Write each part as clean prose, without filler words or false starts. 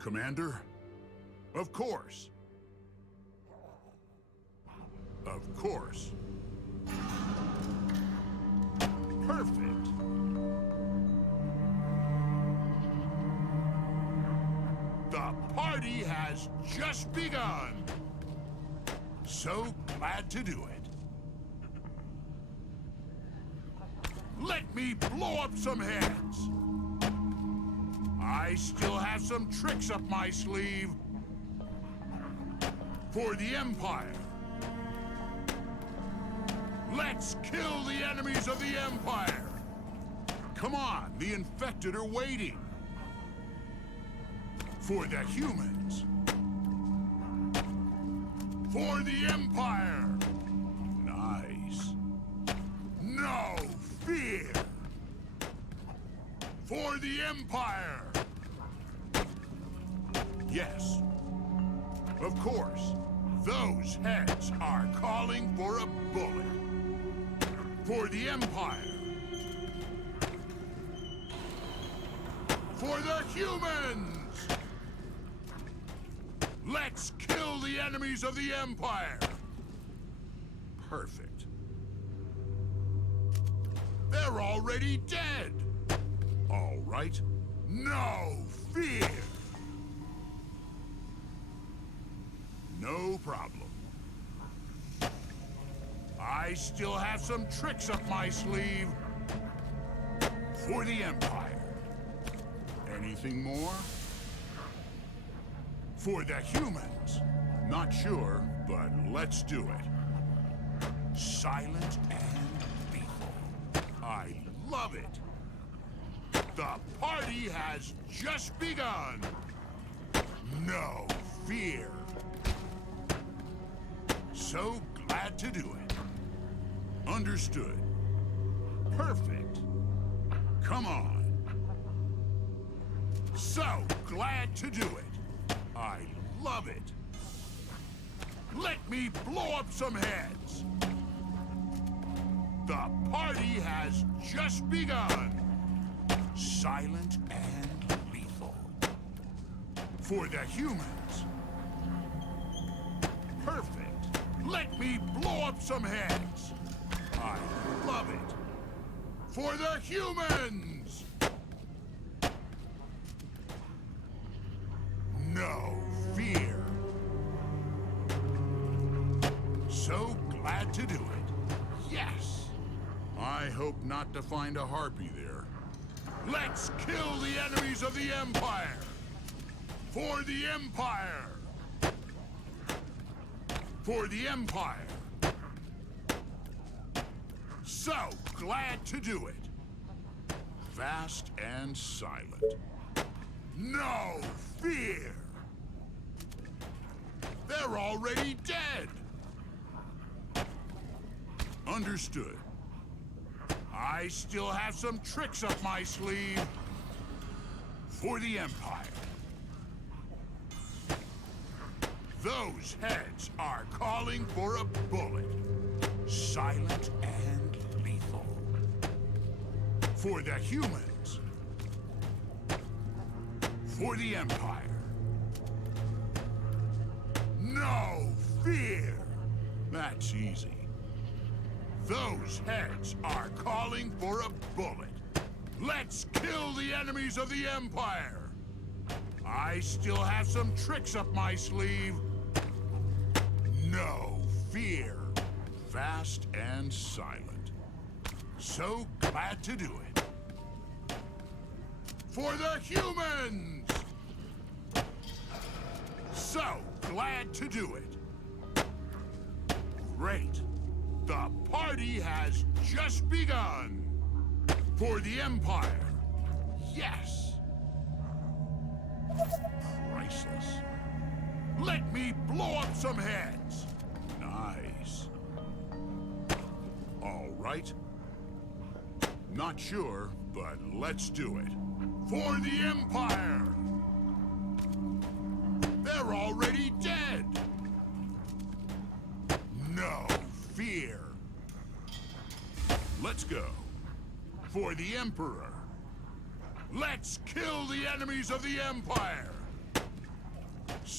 Commander? Of course. Of course. Perfect. The party has just begun. So glad to do it. Let me blow up some heads. I still have some tricks up my sleeve. For the Empire. Let's kill the enemies of the Empire. Come on, the infected are waiting. For the humans. For the Empire. Nice. No fear. For the Empire. Yes. Of course. Those heads are calling for a bullet. For the Empire. For the humans! Let's kill the enemies of the Empire! Perfect. They're already dead! All right. No fear! No problem. I still have some tricks up my sleeve. For the Empire. Anything more? For the humans. Not sure, but let's do it. Silent and lethal. I love it. The party has just begun. No fear. So glad to do it. Understood. Perfect. Come on. So glad to do it. I love it. Let me blow up some heads. The party has just begun. Silent and lethal. For the humans. Perfect. Let me blow up some heads. I love it. For the humans! No fear. So glad to do it. Yes. I hope not to find a harpy there. Let's kill the enemies of the Empire. For the Empire. For the Empire. So glad to do it. Fast and silent. No fear. They're already dead. Understood. I still have some tricks up my sleeve. For the Empire. Those heads are calling for a bullet. Silent and lethal. For the humans. For the Empire. No fear. That's easy. Those heads are calling for a bullet. Let's kill the enemies of the Empire. I still have some tricks up my sleeve. No fear. Fast and silent. So glad to do it. For the humans! So glad to do it. Great. The party has just begun. For the Empire. Yes. Priceless. Let me blow up some heads. Nice. All right. Not sure, but let's do it. For the Empire! They're already dead! No fear. Let's go. For the Emperor. Let's kill the enemies of the Empire!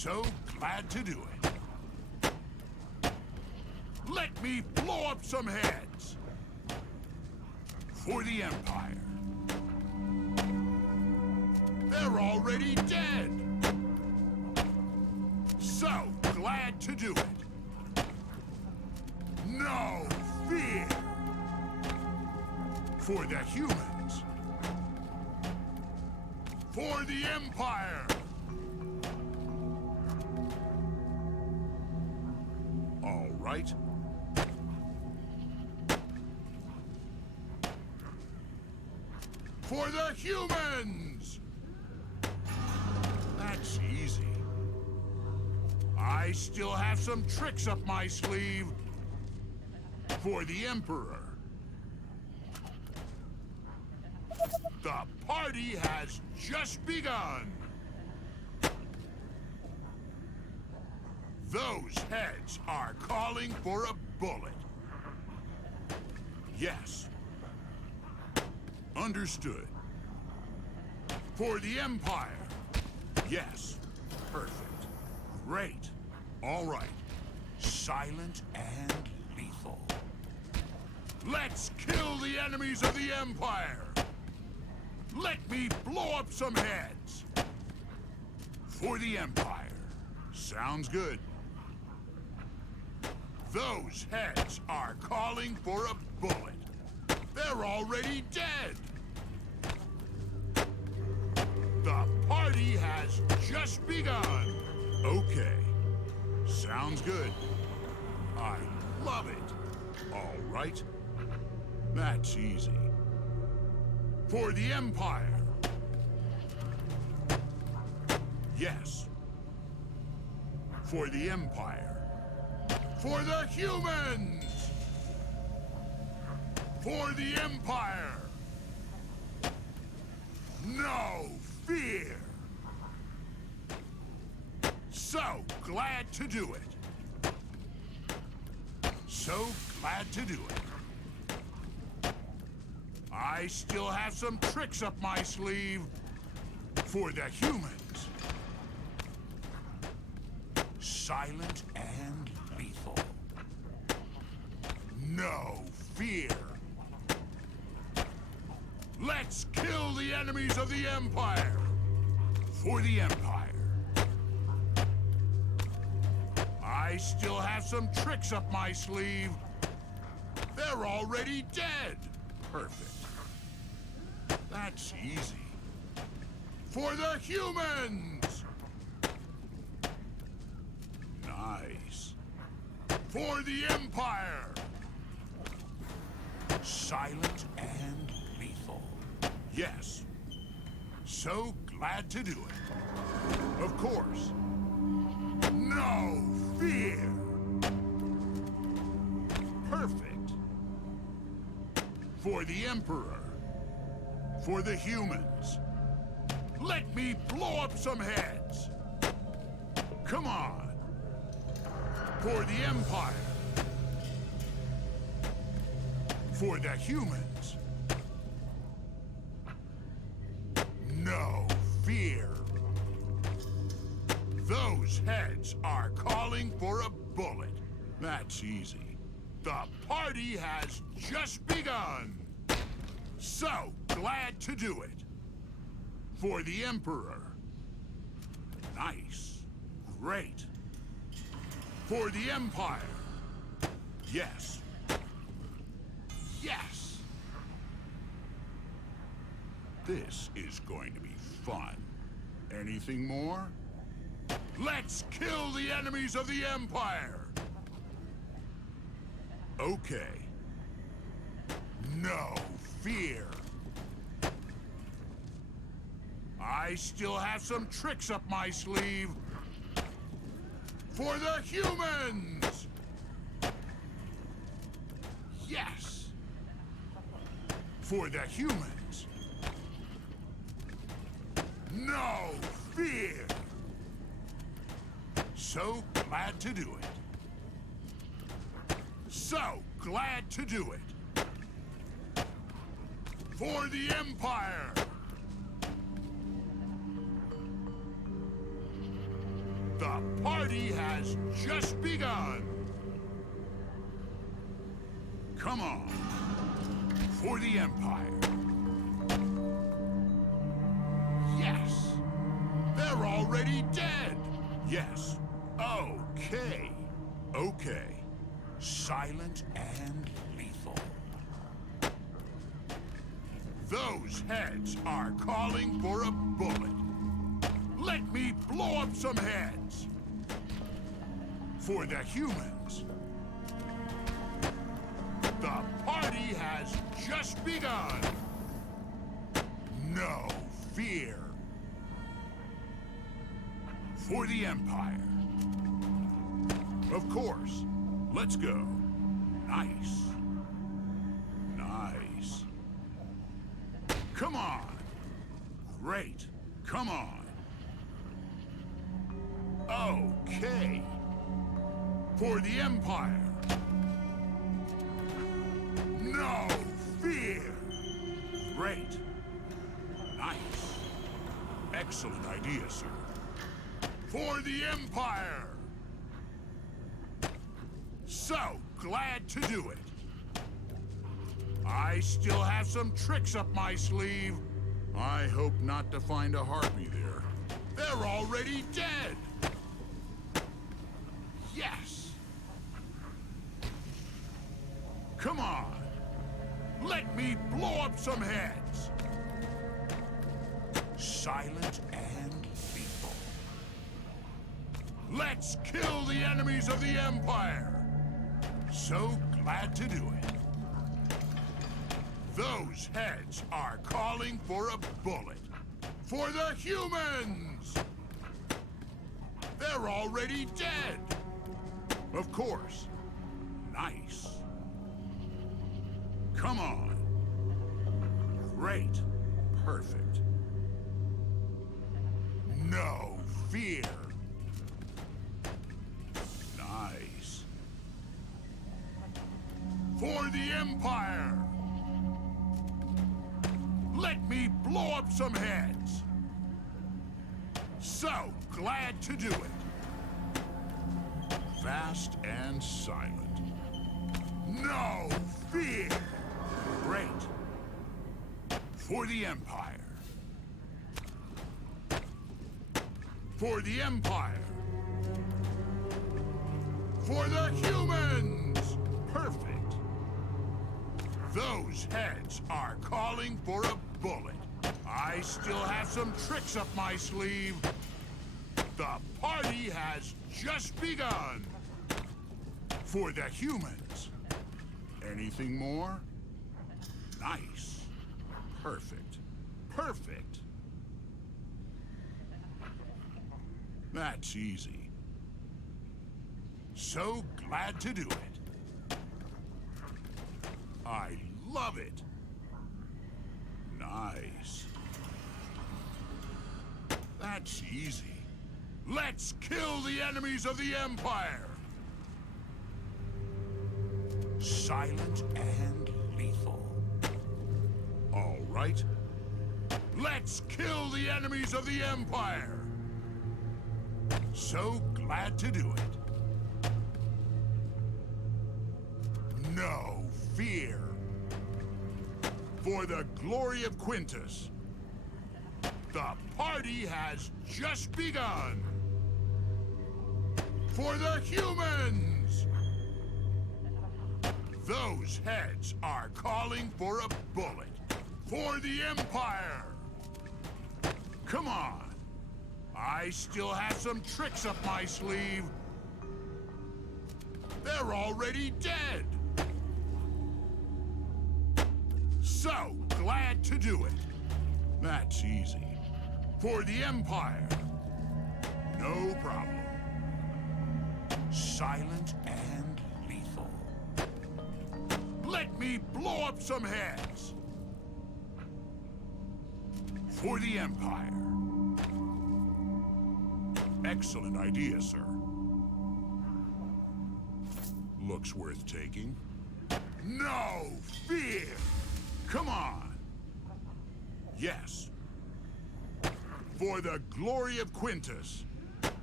So glad to do it. Let me blow up some heads. For the Empire. They're already dead. So glad to do it. No fear. For the humans. For the Empire. All right. For the humans! That's easy. I still have some tricks up my sleeve. For the Emperor. The party has just begun. Those heads are calling for a bullet. Yes. Understood. For the Empire. Yes. Perfect. Great. All right. Silent and lethal. Let's kill the enemies of the Empire. Let me blow up some heads. For the Empire. Sounds good. Those heads are calling for a bullet. They're already dead. The party has just begun. Okay. Sounds good. I love it. All right. That's easy. For the Empire. Yes. For the Empire. For the humans! For the Empire! No fear! So glad to do it. So glad to do it. I still have some tricks up my sleeve. For the humans. Silent and lethal. No fear. Let's kill the enemies of the Empire. For the Empire. I still have some tricks up my sleeve. They're already dead. Perfect. That's easy. For the humans! Nice. For the Empire! Silent and lethal. Yes. So glad to do it. Of course. No fear! Perfect. For the Emperor. For the humans. Let me blow up some heads. Come on. For the Empire. For the humans. No fear. Those heads are calling for a bullet. That's easy. The party has just begun. So glad to do it. For the Emperor. Nice. Great. For the Empire. Yes. Yes. This is going to be fun. Anything more? Let's kill the enemies of the Empire! Okay. No fear. I still have some tricks up my sleeve. For the humans! Yes! For the humans! No fear! So glad to do it. So glad to do it. For the Empire! The party has just begun. Come on. For the Empire. Yes. They're already dead. Yes. Okay. Okay. Silent and lethal. Those heads are calling for a bullet. Let me blow up some heads. For the humans. The party has just begun. No fear. For the Empire. Of course. Let's go. Nice. Nice. Come on. Great. Come on. Okay. For the Empire. No fear. Great. Nice. Excellent idea, sir. For the Empire. So glad to do it. I still have some tricks up my sleeve. I hope not to find a harpy there. They're already dead. Yes. Come on. Let me blow up some heads. Silent and lethal. Let's kill the enemies of the Empire. So glad to do it. Those heads are calling for a bullet. For the humans! They're already dead. Of course. Nice. Come on. Great. Perfect. No fear. Nice. For the Empire! Let me blow up some heads! So glad to do it. Fast and silent. No fear! Great. For the Empire. For the Empire. For the humans! Perfect. Those heads are calling for a bullet. I still have some tricks up my sleeve. The party has just begun. For the humans. Anything more? Nice. Perfect. Perfect. That's easy. So glad to do it. I love it. Nice. That's easy. Let's kill the enemies of the Empire! Silent and lethal. All right. Let's kill the enemies of the Empire! So glad to do it. No fear. For the glory of Quintus. The party has just begun. For the humans! Those heads are calling for a bullet. For the Empire! Come on. I still have some tricks up my sleeve. They're already dead. So glad to do it. That's easy. For the Empire. No problem. Silent and lethal. Let me blow up some heads. For the Empire. Excellent idea, sir. Looks worth taking. No fear! Come on! Yes. For the glory of Quintus.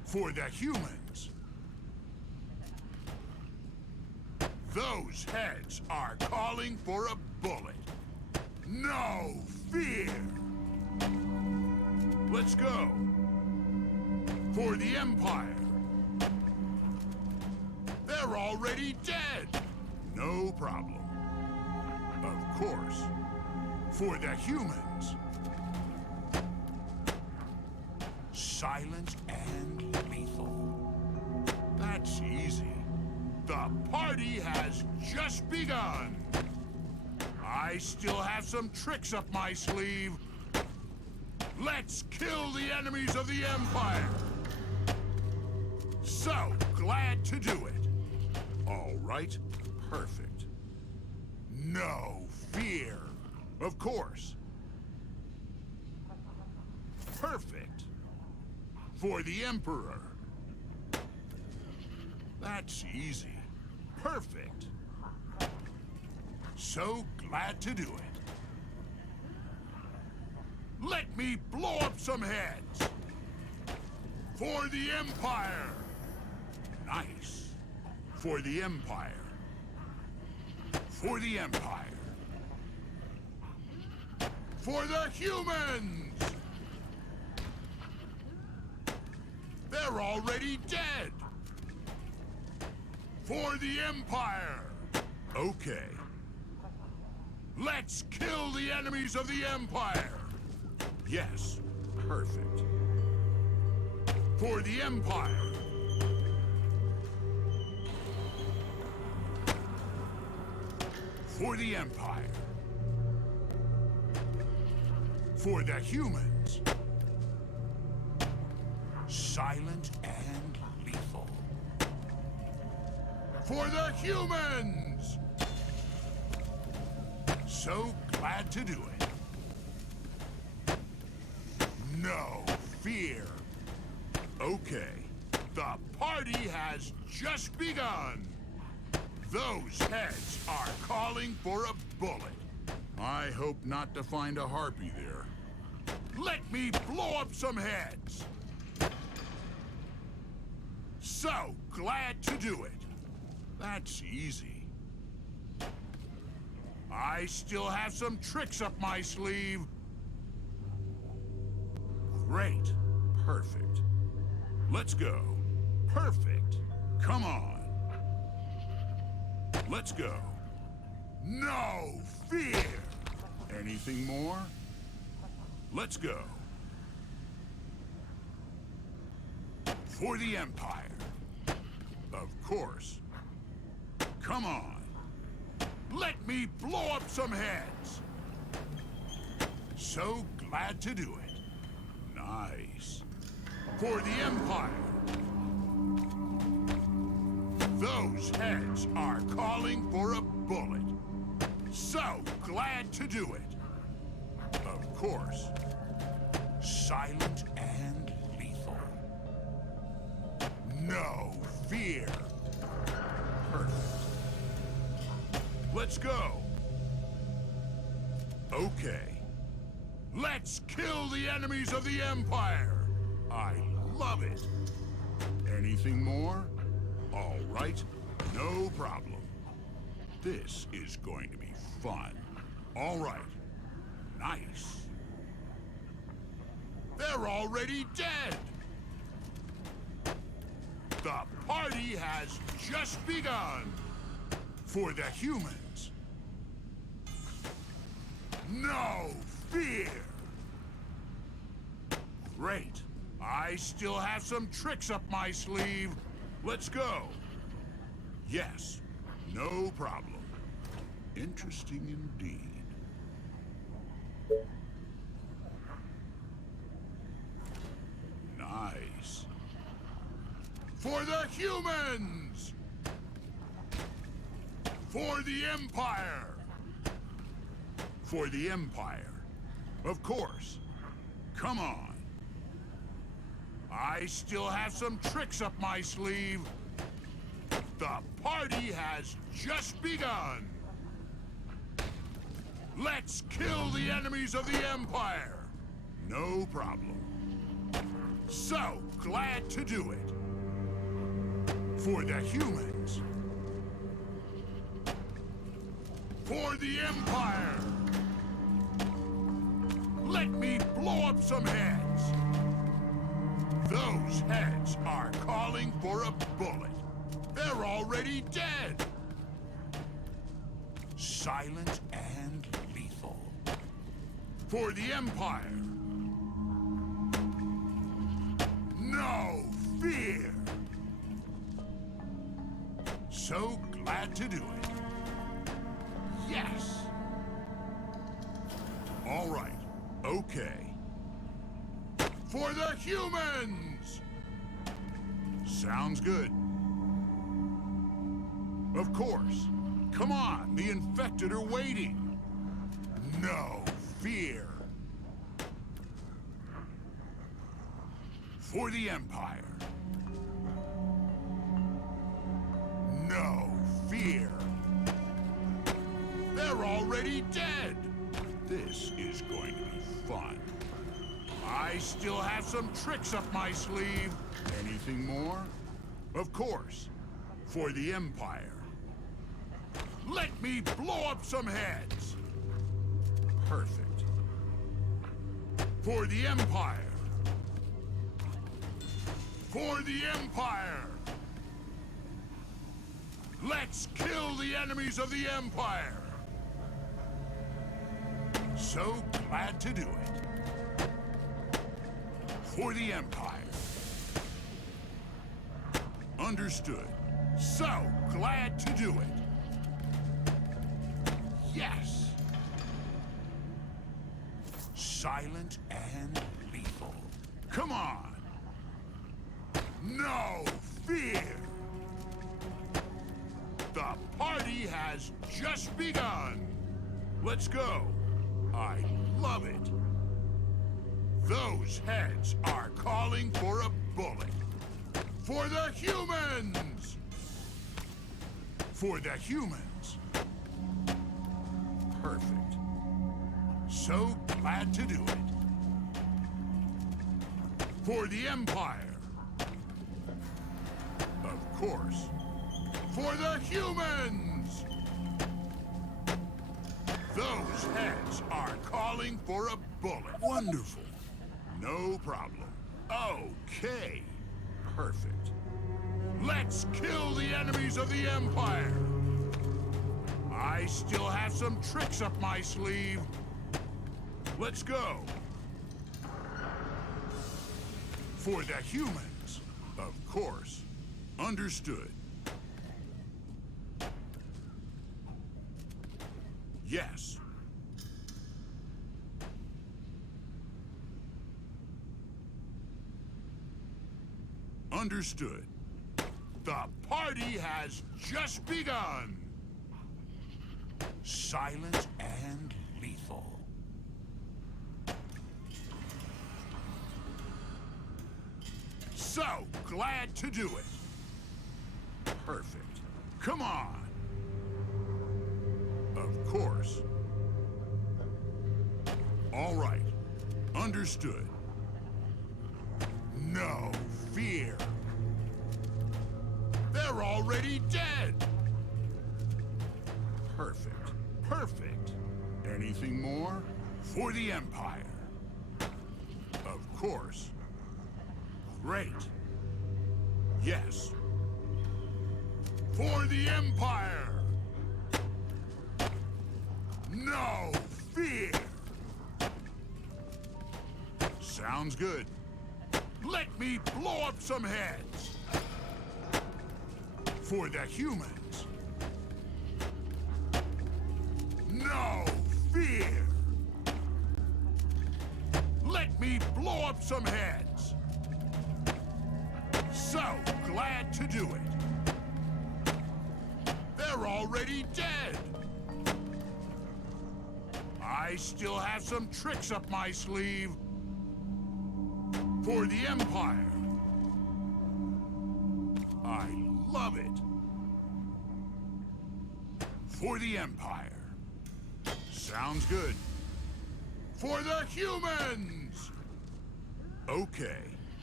For the humans. Those heads are calling for a bullet. No fear! Let's go. For the Empire. They're already dead. No problem. Of course. For the humans. Silent and lethal. That's easy. The party has just begun. I still have some tricks up my sleeve. Let's kill the enemies of the Empire. So glad to do it. All right, perfect. No fear. Of course. Perfect. For the Emperor. That's easy. Perfect. So glad to do it. Let me blow up some heads. For the Empire. Nice. For the Empire. For the Empire. For the humans! They're already dead! For the Empire! Okay. Let's kill the enemies of the Empire! Yes, perfect. For the Empire! For the Empire! For the humans! Silent and lethal. For the humans! So glad to do it. No fear. Okay, the party has just begun. Those heads are calling for a bullet. I hope not to find a harpy there. Let me blow up some heads. So glad to do it. That's easy. I still have some tricks up my sleeve. Great. Perfect. Let's go. Perfect. Come on. Let's go. No fear. Anything more? Let's go. For the Empire. Of course. Come on. Let me blow up some heads. So glad to do it. Nice. For the Empire. Those heads are calling for a bullet. So glad to do it. Of course. Silent and lethal. No fear. Perfect. Let's go. Okay. Let's kill the enemies of the Empire. I love it. Anything more? All right, no problem. This is going to be fun. All right, nice. They're already dead. The party has just begun. For the humans. No fear. Great. I still have some tricks up my sleeve. Let's go. Yes, no problem. Interesting indeed. Nice. For the humans! For the Empire! For the Empire. Of course. Come on. I still have some tricks up my sleeve. The party has just begun. Let's kill the enemies of the Empire. No problem. So glad to do it. For the humans. For the Empire. Let me blow up some heads. Those heads are calling for a bullet. They're already dead. Silent and lethal. For the Empire. No fear. So glad to do it. Yes. All right. Okay. For the humans! Sounds good. Of course. Come on, the infected are waiting. No fear. For the Empire. No fear. They're already dead. This is going to be fun. I still have some tricks up my sleeve. Anything more? Of course. For the Empire. Let me blow up some heads. Perfect. For the Empire. For the Empire. Let's kill the enemies of the Empire. So glad to do it. For the Empire. Understood. So glad to do it. Yes. Silent and lethal. Come on. No fear. The party has just begun. Let's go. I love it. Those heads are calling for a bullet. For the humans! For the humans. Perfect. So glad to do it. For the Empire. Of course. For the humans! Those heads are calling for a bullet. Wonderful. No problem. Okay. Perfect. Let's kill the enemies of the Empire. I still have some tricks up my sleeve. Let's go. For the humans, of course. Understood. Yes. Understood. The party has just begun. Silent and lethal. So glad to do it. Perfect. Come on. Of course. All right. Understood. No fear. They're already dead. Perfect. Perfect. Anything more? For the Empire. Of course. Great. Yes. For the Empire. No fear. Sounds good. Let me blow up some heads. For the humans. No fear. Let me blow up some heads. So glad to do it. They're already dead. I still have some tricks up my sleeve. For the Empire. I love it. For the Empire. Sounds good. For the humans! Okay.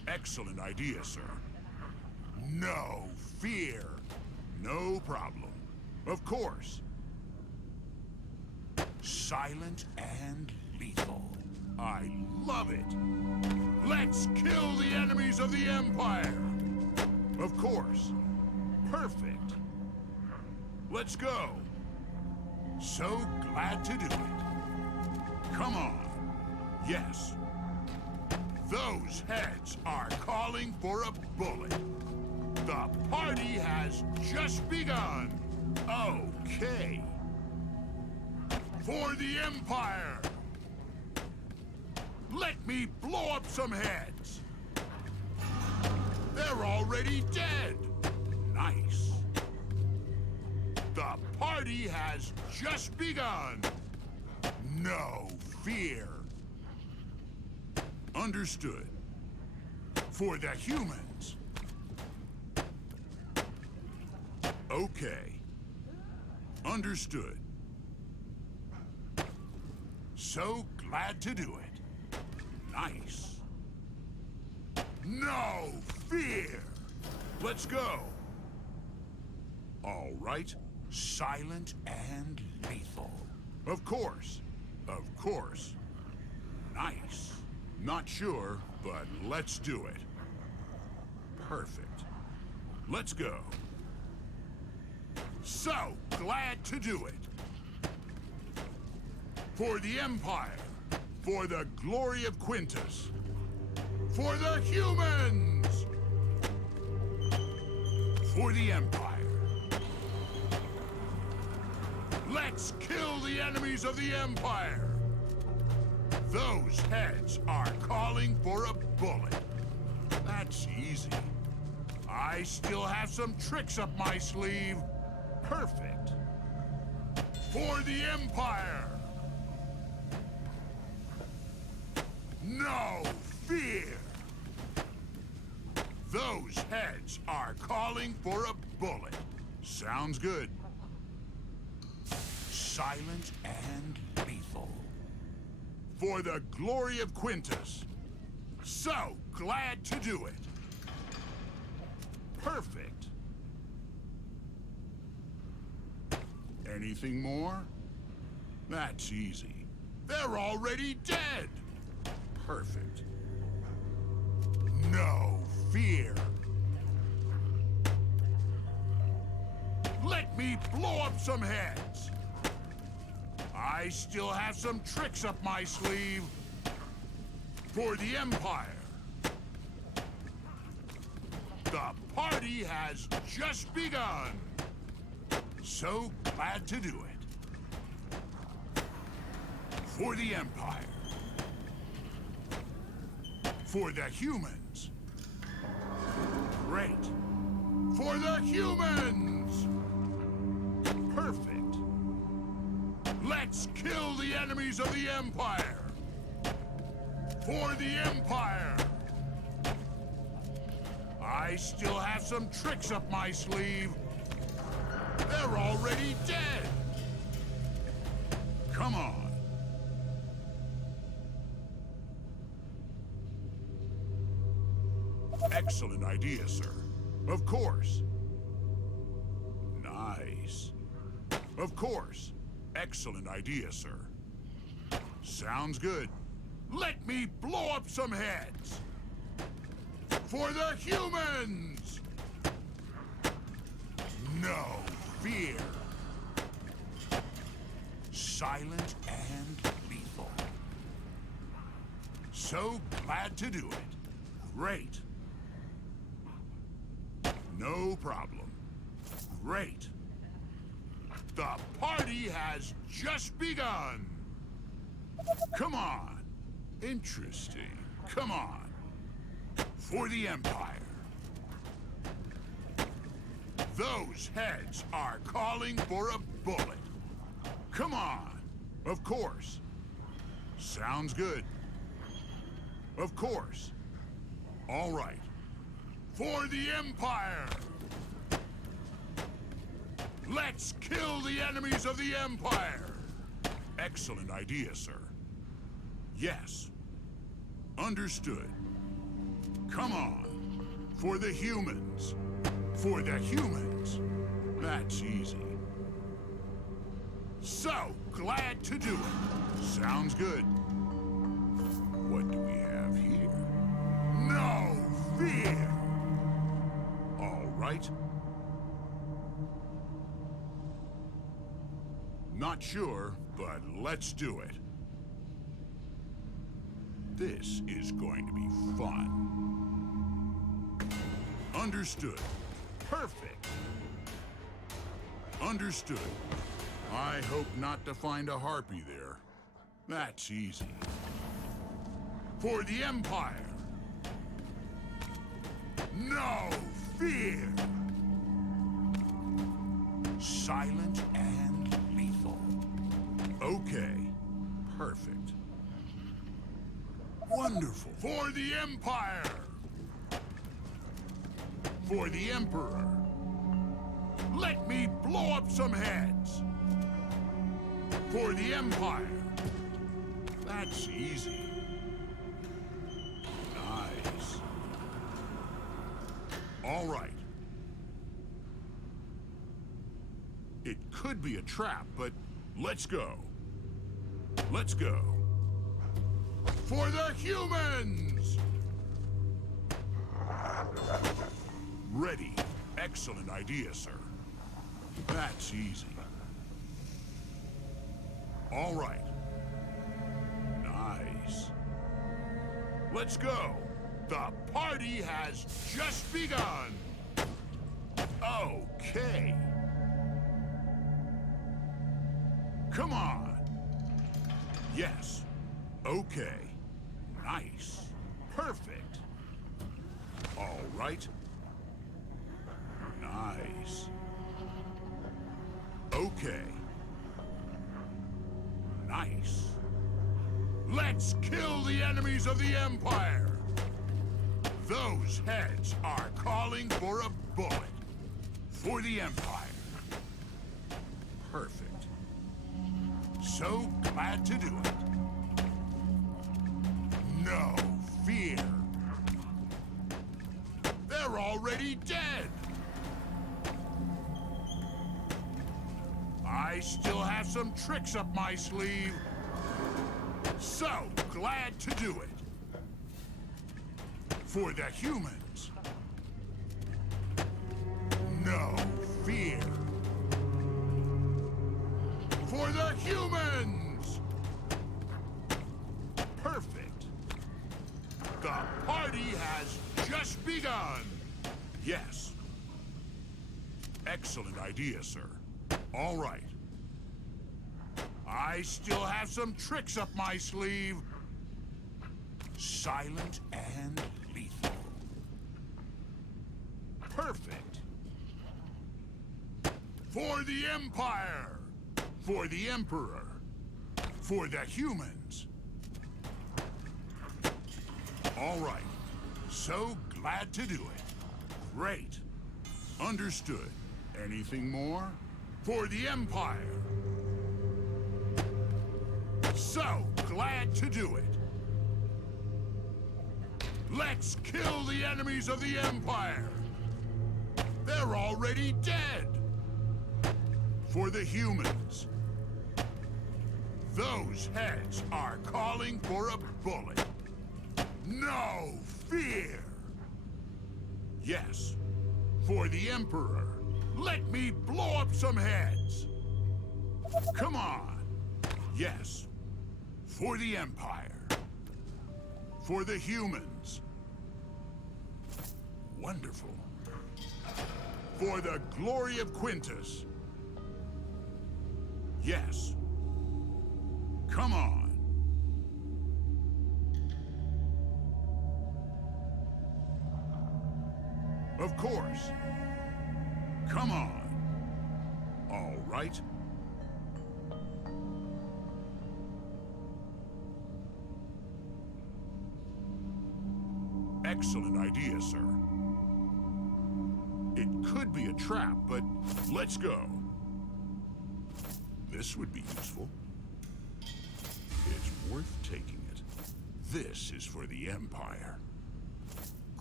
Excellent idea, sir. No fear. No problem. Of course. Silent and lethal. I love it. Let's kill the enemies of the Empire. Of course. Perfect. Let's go. So glad to do it. Come on. Yes. Those heads are calling for a bullet. The party has just begun. Okay. For the Empire. Let me blow up some heads. They're already dead. Nice. The party has just begun. No fear. Understood. For the humans. Okay. Understood. So glad to do it. Nice. No fear. Let's go. All right. Silent and lethal. Of course. Of course. Nice. Not sure, but let's do it. Perfect. Let's go. So glad to do it. For the Empire. For the glory of Quintus. For the humans! For the Empire. Let's kill the enemies of the Empire! Those heads are calling for a bullet. That's easy. I still have some tricks up my sleeve. Perfect. For the Empire! No fear! Those heads are calling for a bullet. Sounds good. Silent and lethal. For the glory of Quintus. So glad to do it. Perfect. Anything more? That's easy. They're already dead. Perfect. No fear. Let me blow up some heads. I still have some tricks up my sleeve. For the Empire. The party has just begun. So glad to do it. For the Empire. For the humans. Great. For the humans! Perfect. Let's kill the enemies of the Empire. For the Empire. I still have some tricks up my sleeve. They're already dead. Come on. Excellent idea, sir. Of course. Nice. Of course. Excellent idea, sir. Sounds good. Let me blow up some heads. For the humans! No fear. Silent and lethal. So glad to do it. Great. No problem. Great. The party has just begun. Come on. Interesting. Come on. For the Empire. Those heads are calling for a bullet. Come on. Of course. Sounds good. Of course. All right. For the Empire! Let's kill the enemies of the Empire! Excellent idea, sir. Yes. Understood. Come on. For the humans. For the humans. That's easy. So glad to do it. Sounds good. What do we have here? No fear! All right. Not sure, but let's do it. This is going to be fun. Understood. Perfect. Understood. I hope not to find a harpy there. That's easy. For the Empire. No fear. Silent and lethal. Okay. Perfect. Wonderful. For the Empire. For the Emperor. Let me blow up some heads. For the Empire. That's easy. Nice. All right. It could be a trap, but let's go. Let's go. For the humans! Ready. Excellent idea, sir. That's easy. All right. Nice. Let's go. The party has just begun. Okay. Come on. Yes. Okay. Nice. Perfect. All right. Nice. Okay. Nice. Let's kill the enemies of the Empire. Those heads are calling for a bullet. For the Empire. Perfect. So glad to do it. No fear. They're already dead. I still have some tricks up my sleeve. So glad to do it. For the humans. No fear. For the humans! Perfect. The party has just begun. Yes. Excellent idea, sir. All right. I still have some tricks up my sleeve. Silent and lethal. Perfect. For the Empire. For the Emperor. For the humans. All right. So glad to do it. Great. Understood. Anything more? For the Empire. So glad to do it. Let's kill the enemies of the Empire. They're already dead. For the humans. Those heads are calling for a bullet. No fear. Yes. For the Emperor. Let me blow up some heads. Come on. Yes. For the Empire. For the humans. Wonderful. For the glory of Quintus. Yes. Come on. Of course. Come on. All right. Excellent idea, sir. It could be a trap, but let's go. This would be useful. It's worth taking it. This is for the Empire.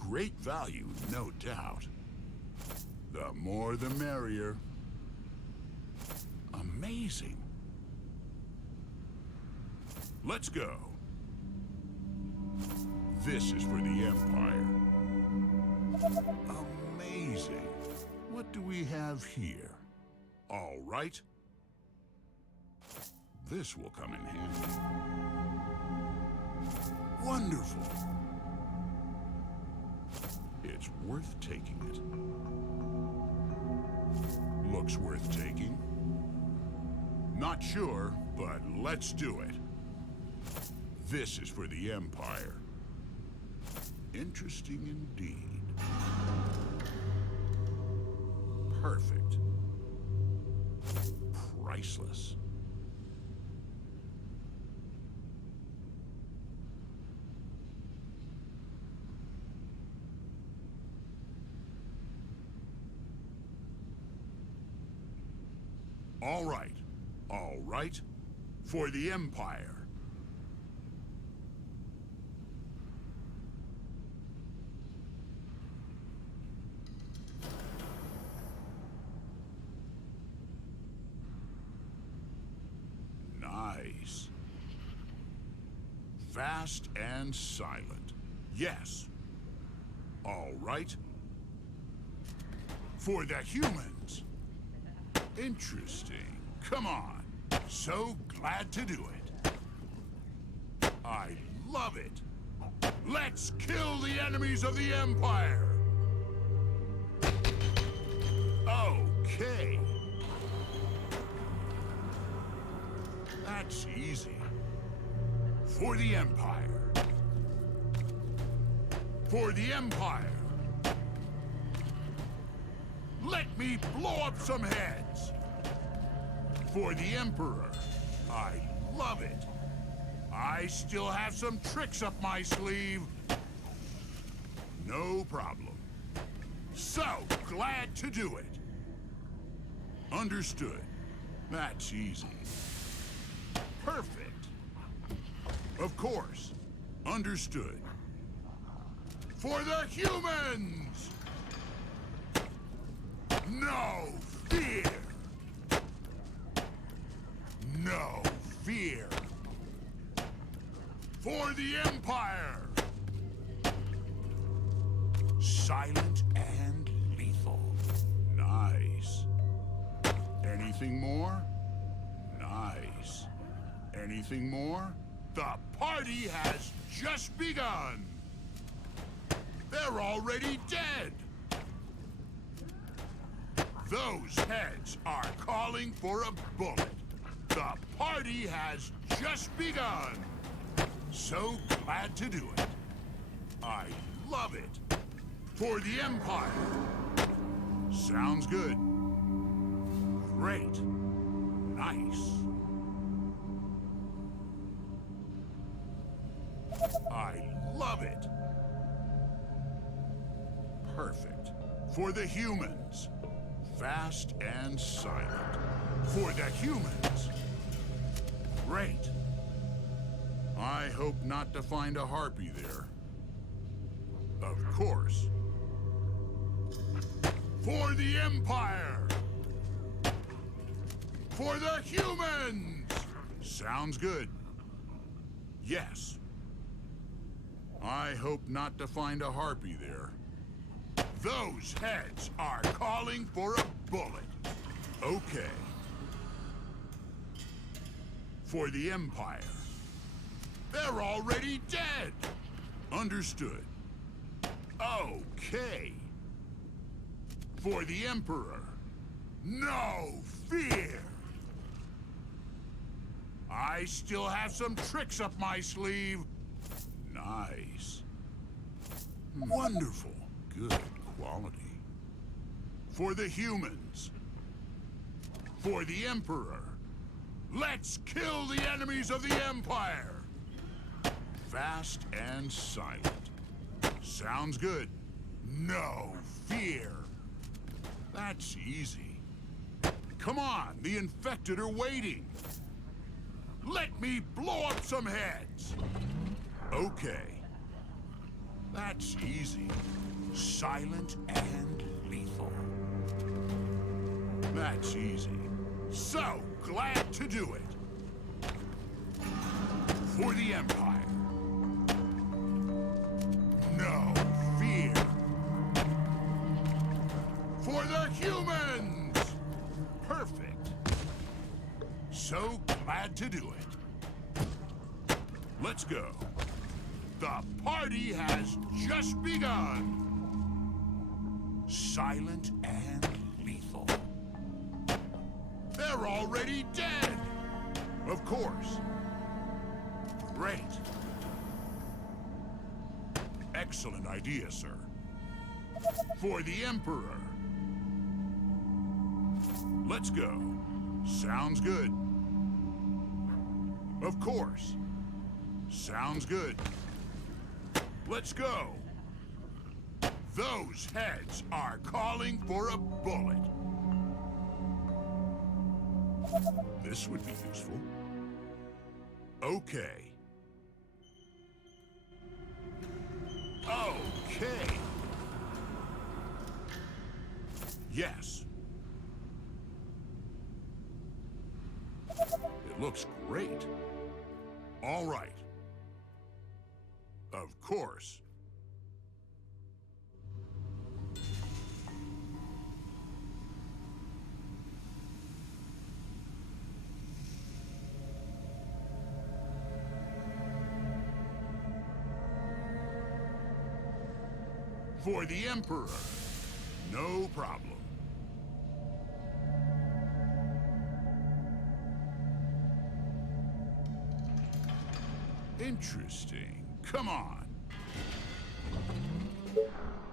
Great value, no doubt. The more the merrier. Amazing. Let's go. This is for the Empire. Amazing. What do we have here? All right. This will come in handy. Wonderful. It's worth taking it. Looks worth taking. Not sure, but let's do it. This is for the Empire. Interesting indeed. Perfect. Priceless. All right. All right. For the Empire. Nice. Fast and silent. Yes. All right. For the humans. Interesting. Come on. So glad to do it. I love it. Let's kill the enemies of the Empire. Okay. That's easy. For the Empire. For the Empire. Let me blow up some heads. For the Emperor. I love it. I still have some tricks up my sleeve. No problem. So glad to do it. Understood. That's easy. Perfect. Of course. Understood. For the humans! No fear! No fear! For the Empire! Silent and lethal. Nice. Anything more? Nice. Anything more? The party has just begun! They're already dead! Those heads are calling for a bullet. The party has just begun. So glad to do it. I love it. For the Empire. Sounds good. Great. Nice. I love it. Perfect. For the humans. Fast and silent. For the humans. Great. I hope not to find a harpy there. Of course. For the Empire! For the humans! Sounds good. Yes. I hope not to find a harpy there. Those heads are calling for a bullet. Okay. For the Empire. They're already dead. Understood. Okay. For the Emperor. No fear. I still have some tricks up my sleeve. Nice. Wonderful. Good quality. For the humans. For the Emperor. Let's kill the enemies of the Empire. Fast and silent. Sounds good. No fear. That's easy. Come on, the infected are waiting. Let me blow up some heads. Okay. That's easy. Silent and lethal. That's easy. So glad to do it. For the Empire. No fear. For the humans! Perfect. So glad to do it. Let's go. The party has just begun. Silent and lethal. They're already dead. Of course. Great. Excellent idea, sir. For the Emperor. Let's go. Sounds good. Of course. Sounds good. Let's go. Those heads are calling for a bullet. This would be useful. Okay. Okay. Yes. It looks great. All right. Of course. For the Emperor. No problem. Interesting. Come on.